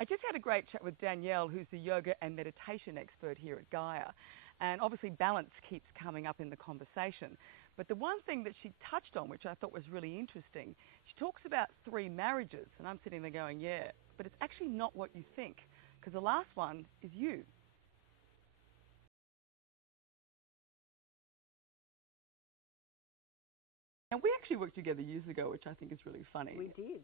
I just had a great chat with Danielle, who's the yoga and meditation expert here at Gaia. And obviously balance keeps coming up in the conversation. But the one thing that she touched on, which I thought was really interesting, she talks about 3 marriages. And I'm sitting there going, yeah, but it's actually not what you think, because the last one is you. And we actually worked together years ago, which I think is really funny. We did.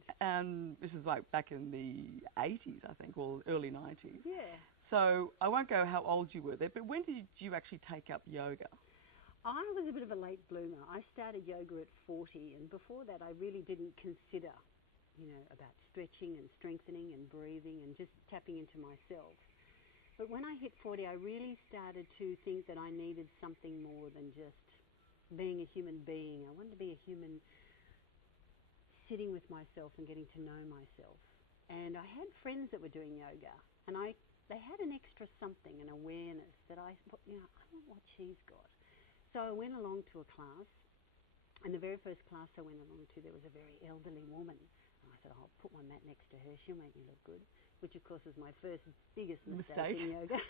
This is like back in the 80s, I think, or early 90s. Yeah. So I won't go how old you were there, but when did you actually take up yoga? I was a bit of a late bloomer. I started yoga at 40, and before that I really didn't consider, about stretching and strengthening and breathing and just tapping into myself. But when I hit 40, I really started to think that I needed something more than just being a human being. I wanted to be a human sitting with myself and getting to know myself. And I had friends that were doing yoga, and they had an extra something, an awareness that I thought, I want what she's got. So I went along to a class, and the very first class I went along to, there was a very elderly woman. And I said, I'll put my mat next to her, she'll make me look good, which of course was my first biggest mistake in yoga.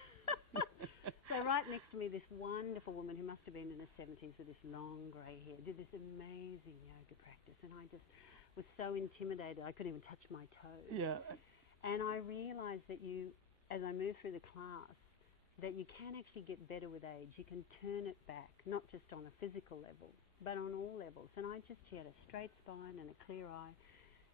So right next to me, this wonderful woman who must have been in her 70s with this long grey hair, did this amazing yoga practice, and I just was so intimidated I couldn't even touch my toes. Yeah. And I realised that as I moved through the class, that you can actually get better with age. You can turn it back, not just on a physical level, but on all levels. And she had a straight spine and a clear eye,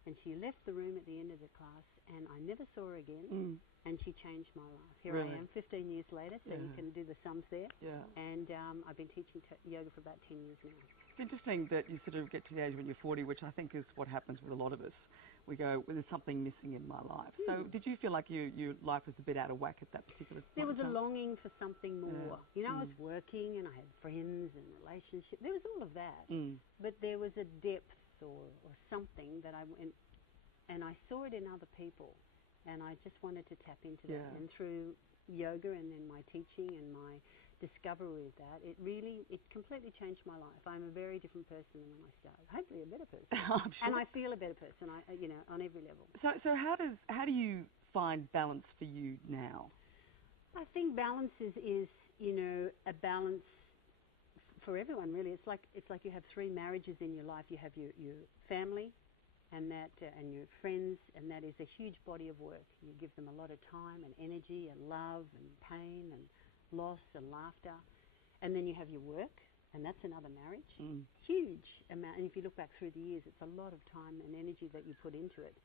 and she left the room at the end of the class, and I never saw her again, and she changed my life. Here I am 15 years later, so you can do the sums there. Yeah. And I've been teaching yoga for about 10 years now. It's interesting that you sort of get to the age when you're 40, which I think is what happens with a lot of us. We go, well, there's something missing in my life. So did you feel like your life was a bit out of whack at that particular point? There was a longing for something more. I was working and I had friends and relationships. There was all of that. But there was a depth or something that I went, and I saw it in other people, and I just wanted to tap into that. And through yoga and then my teaching and my discovery of that, it completely changed my life. I'm a very different person than when I started. Hopefully a better person. I'm sure. And I feel a better person, on every level. So how do you find balance for you now? I think balance is a balance for everyone, really. It's like you have 3 marriages in your life. You have your family, and your friends, and that is a huge body of work. You give them a lot of time and energy and love and pain and loss and laughter. And then you have your work, and that's another marriage. Huge amount. And if you look back through the years, it's a lot of time and energy that you put into it.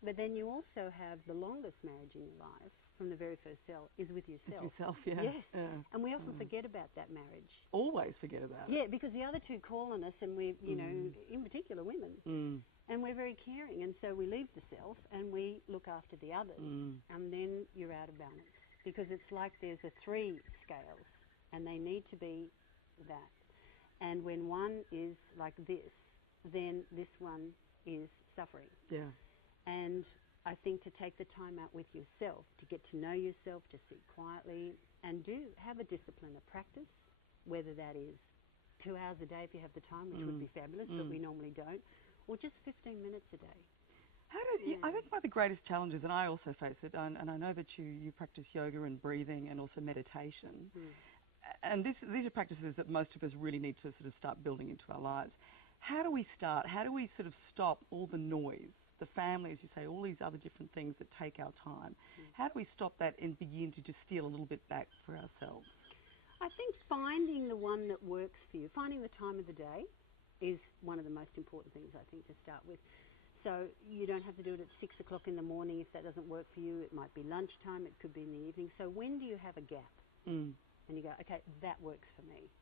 But then you also have the longest marriage in your life, from the very first cell, is with yourself. With yourself, yeah. Yes. Yeah. And we often forget about that marriage. Always forget about it. Yeah, because the other 2 call on us, and we, in particular women, and we're very caring, and so we leave the self and we look after the others, and then you're out of balance, because it's like there's 3 scales, and they need to be that. And when one is like this, then this one is suffering. Yeah. And I think to take the time out with yourself, to get to know yourself, to sit quietly, and have a discipline, a practice, whether that is 2 hours a day if you have the time, which would be fabulous, but we normally don't, or just 15 minutes a day. I think one of the greatest challenges, and I also face it, and I know that you practice yoga and breathing and also meditation, and these are practices that most of us really need to sort of start building into our lives. How do we start? How do we sort of stop all the noise, the family, as you say, all these other different things that take our time? How do we stop that and begin to just steal a little bit back for ourselves? I think finding the one that works for you, finding the time of the day, is one of the most important things, I think, to start with. So you don't have to do it at 6 o'clock in the morning if that doesn't work for you. It might be lunchtime, it could be in the evening. So when do you have a gap? And you go, okay, that works for me.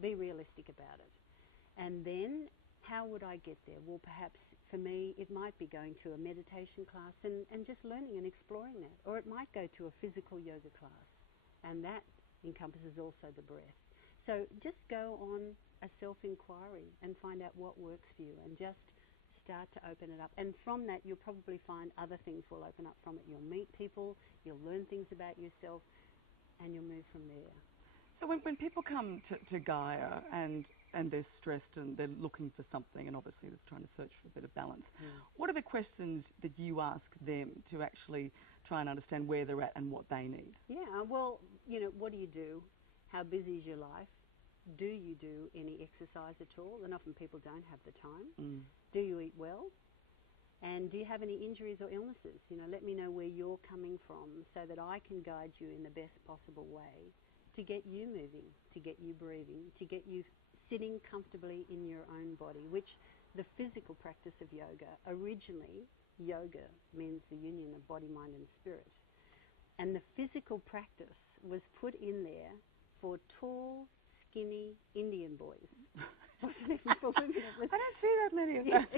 Be realistic about it. And then how would I get there? Well, perhaps for me, it might be going to a meditation class and just learning and exploring that. Or it might go to a physical yoga class, and that encompasses also the breath. So just go on a self-inquiry and find out what works for you, and just start to open it up. And from that, you'll probably find other things will open up from it. You'll meet people, you'll learn things about yourself, and you'll move from there. So when people come to Gaia and they're stressed and they're looking for something and obviously they're trying to search for a bit of balance, what are the questions that you ask them to actually try and understand where they're at and what they need? Yeah, well, what do you do? How busy is your life? Do you do any exercise at all? And often people don't have the time. Do you eat well? And do you have any injuries or illnesses? Let me know where you're coming from so that I can guide you in the best possible way to get you moving, to get you breathing, to get you sitting comfortably in your own body, which the physical practice of yoga, originally yoga means the union of body, mind and spirit. And the physical practice was put in there for tall, skinny Indian boys. Wasn't even for women. I don't see that many of them.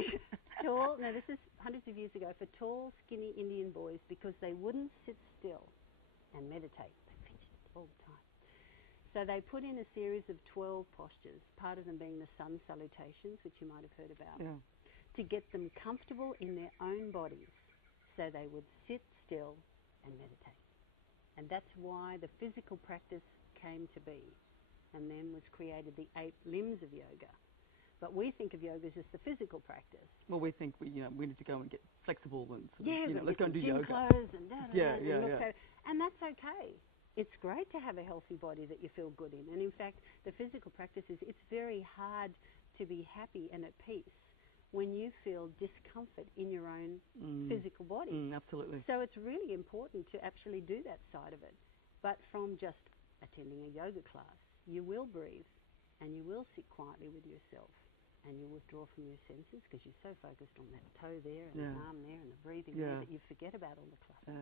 Tall, no, this is hundreds of years ago, for tall, skinny Indian boys because they wouldn't sit still and meditate. They fidgeted all the time. So they put in a series of 12 postures, part of them being the sun salutations, which you might have heard about, to get them comfortable in their own bodies so they would sit still and meditate. And that's why the physical practice came to be. And then was created the 8 limbs of yoga. But we think of yoga as just the physical practice. Well, we think we need to go and get flexible and let's go and do gym yoga. Clothes and and that's okay. It's great to have a healthy body that you feel good in. And in fact, the physical practice is, it's very hard to be happy and at peace when you feel discomfort in your own physical body. Absolutely. So it's really important to actually do that side of it. But from just attending a yoga class, you will breathe and you will sit quietly with yourself and you withdraw from your senses because you're so focused on that toe there and the arm there and the breathing there that you forget about all the clutter.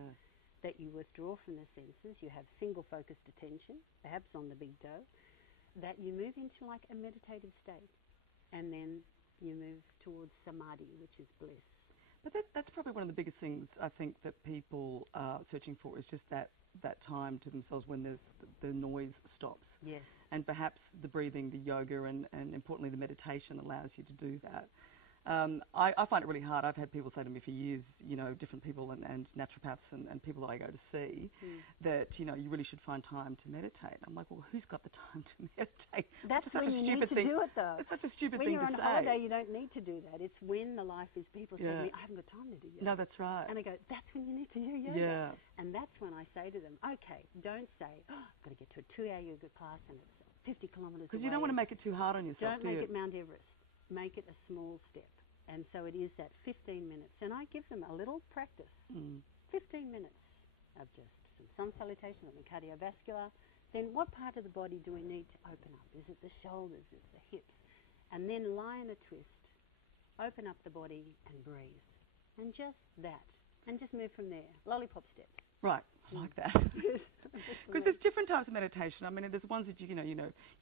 That you withdraw from the senses, you have single focused attention, perhaps on the big toe, that you move into like a meditative state and then you move towards samadhi, which is bliss. But that's probably one of the biggest things I think that people are searching for is just that time to themselves when the noise stops. Yes. And perhaps the breathing, the yoga, and importantly the meditation allows you to do that. I find it really hard. I've had people say to me for years, different people and naturopaths and people that I go to see, that, you really should find time to meditate. I'm like, well, who's got the time to meditate? That's when you need to do it, though. It's such a stupid thing to say. When you're on holiday, you don't need to do that. It's when the life is people say to me, I haven't got time to do yoga. No, that's right. And I go, that's when you need to do yoga. Yeah. And that's when I say to them, okay, don't say, I've got to get to a 2-hour yoga class and it's 50 kilometres away. Because you don't want to make it too hard on yourself, Don't make it Mount Everest. Make it a small step. And so it is that 15 minutes. And I give them a little practice, 15 minutes of just some sun salutation, the cardiovascular. Then what part of the body do we need to open up? Is it the shoulders? Is it the hips? And then lie in a twist. Open up the body and breathe. And just that. And just move from there. Lollipop steps. Right. I like that. Because there's different types of meditation. I mean, there's ones that you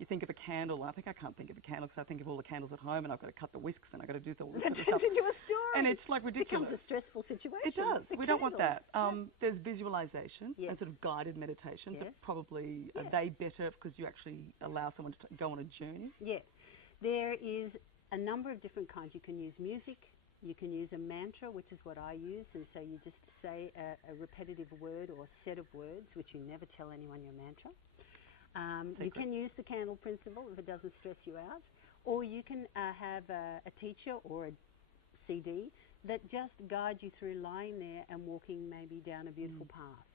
think of a candle. I think I can't think of a candle because I think of all the candles at home and I've got to cut the whisks and I've got to do all this sort of stuff. Into a story. And it's like ridiculous. It becomes a stressful situation. It does. We don't want that. Yeah. There's visualization and sort of guided meditation, but probably are they better because you actually allow someone to go on a journey? Yeah. There is a number of different kinds. You can use music. You can use a mantra, which is what I use, and so you just say a repetitive word or set of words, which you never tell anyone your mantra. You can use the candle principle if it doesn't stress you out, or you can have a teacher or a CD that just guides you through lying there and walking maybe down a beautiful path.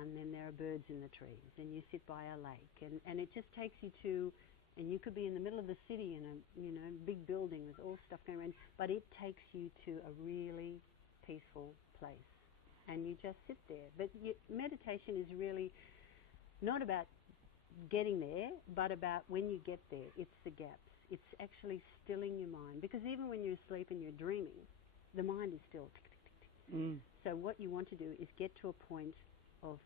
And then there are birds in the trees, and you sit by a lake, and it just takes you to... And you could be in the middle of the city in a big building with all stuff going around, but it takes you to a really peaceful place, and you just sit there. But meditation is really not about getting there, but about when you get there. It's the gaps. It's actually stilling your mind, because even when you're asleep and you're dreaming, the mind is still tick, tick, tick, tick. So what you want to do is get to a point of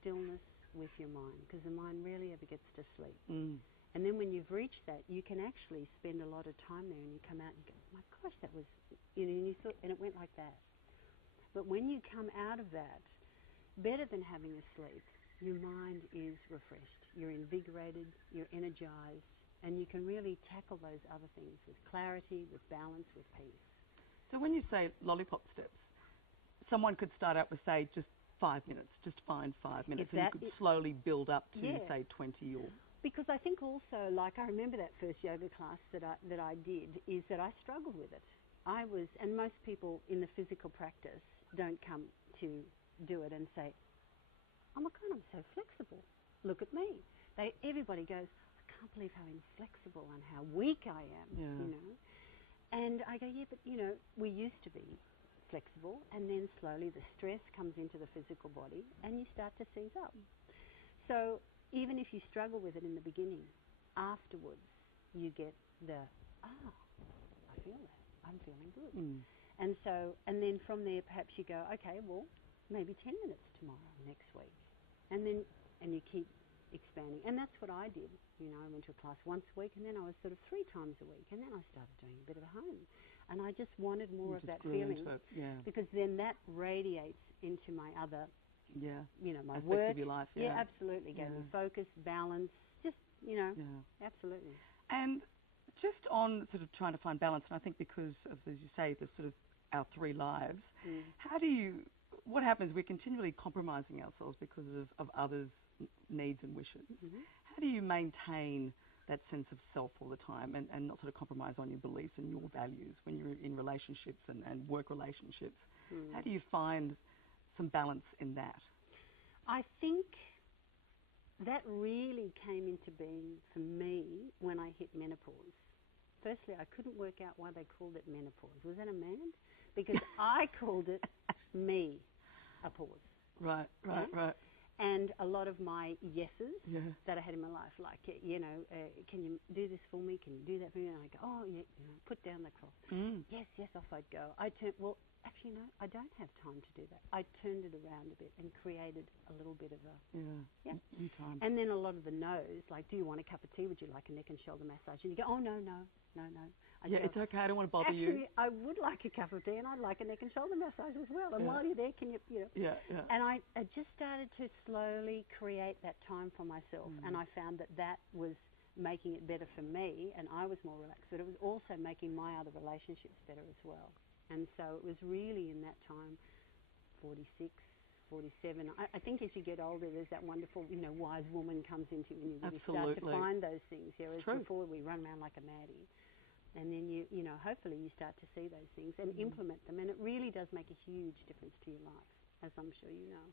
stillness with your mind, because the mind rarely ever gets to sleep. And then when you've reached that, you can actually spend a lot of time there, and you come out and go, my gosh, that was, and you thought, and it went like that. But when you come out of that, better than having a sleep, your mind is refreshed. You're invigorated, you're energized, and you can really tackle those other things with clarity, with balance, with peace. So when you say lollipop steps, someone could start out with, say, just 5 minutes, just find 5 minutes, and you could slowly build up to, say, 20 or... Because I think also, like I remember that first yoga class that I did, is that I struggled with it. And most people in the physical practice don't come to do it and say, oh my God, I'm so flexible. Look at me. Everybody goes, I can't believe how inflexible and how weak I am, you know. And I go, yeah, but you know, we used to be flexible, and then slowly the stress comes into the physical body and you start to seize up. So even if you struggle with it in the beginning, afterwards you get the, I feel that. I'm feeling good. And then from there perhaps you go, okay, well, maybe 10 minutes tomorrow, next week. And you keep expanding. And that's what I did. You know, I went to a class once a week, and then I was sort of 3 times a week, and then I started doing a bit of a home. And I just wanted more of that feeling, because then that radiates into my other, you know, my aspects work. Of your life. Yeah, absolutely. Gave me focus, balance, just, you know, absolutely. And just on sort of trying to find balance, and I think because of, as you say, the sort of our 3 lives, what happens? We're continually compromising ourselves because of others' needs and wishes. How do you maintain that sense of self all the time and not sort of compromise on your beliefs and your values when you're in relationships and work relationships? How do you find some balance in that? I think that really came into being for me when I hit menopause. Firstly, I couldn't work out why they called it menopause. Was that a man? Because I called it me a pause. Right. And a lot of my yeses that I had in my life, like, you know, can you do this for me? Can you do that for me? And I go, oh, yeah, you know, put down the cross. Yes, off I'd go. Actually, no, I don't have time to do that. I turned it around a bit and created a little bit of a, time. And then a lot of the no's, like, do you want a cup of tea? Would you like a neck and shoulder massage? And you go, oh, no. It's okay, I don't want to bother you. you. I would like a cup of tea, and I'd like a neck and shoulder massage as well. And while you're there, can you know. And I just started to slowly create that time for myself, and I found that was making it better for me, and I was more relaxed, but it was also making my other relationships better as well. And so it was really in that time, 46, 47. I think as you get older, there's that wonderful, you know, wise woman comes into you, and you really start to find those things. Whereas before we run around like a maddie. And then you know, hopefully you start to see those things and implement them. And it really does make a huge difference to your life, as I'm sure you know.